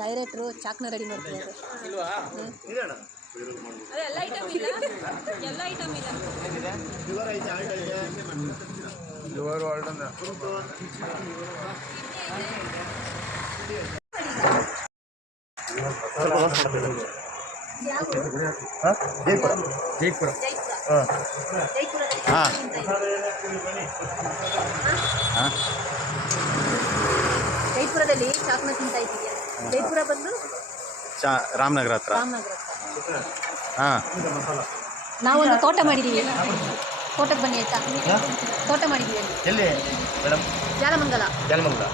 ಡೈರೆಕ್ಟ್ರು ಚಾಕ್ನ ready ಮಾಡ್ತಿದ್ದಾರೆ. ಎಲ್ಲ item ಇಲ್ಲ, ಎಲ್ಲ ಐಟಮ್ ಇಲ್ಲ. ಜೈಪುರ ಜೈಪುರದಲ್ಲಿ ಚಾಕ್ನ ತಿಂತಾ ಇದ್ದೀವಿ. ಜೈಪುರ ಬಂದು ರಾಮನಗರ ಹತ್ರ. ನಾವೊಂದು ತೋಟ ಮಾಡಿದ್ದೀವಿ. ತೋಟಕ್ಕೆ ಬನ್ನಿ ಆಯ್ತಾ? ತೋಟ ಮಾಡಿದ್ದೀವಿ. ಎಲ್ಲಿ ಮೇಡಮ್? ಜಾಲಮಂಗಲ. ಜಾಲಮಂಗಲ.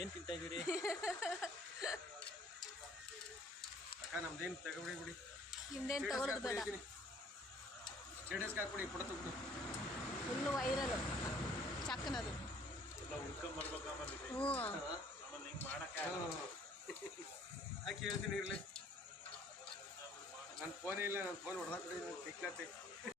ಏನು ತಿಂತಾ ಇದ್ದೀರಿ ಅಕ್ಕ? ನಮ್ದೇನು ತಗೊಬಿಡಿ ಬಿಡಿ, ಹಿಂದೇನು ತಗೊಳ್ಳೋದು ಬೇಡ. ಸ್ಟೇಟಸ್ಗೆ ಹಾಕ್ಬಿಡಿ, ಫೋಟೋ ತಗೊಬಿಡಿ. ಫುಲ್ಲು ವೈರಲ್ ಚಾಕ್ನದು. ಹ್ಞೂ ಹಾಕಿ ಹೇಳ್ತೀನಿ ಇರಲಿ. ನನ್ನ ಫೋನೇ ಇಲ್ಲ, ನನ್ನ ಫೋನ್ ಹೊಡೆದಾಕ್ಬಿಡಿ.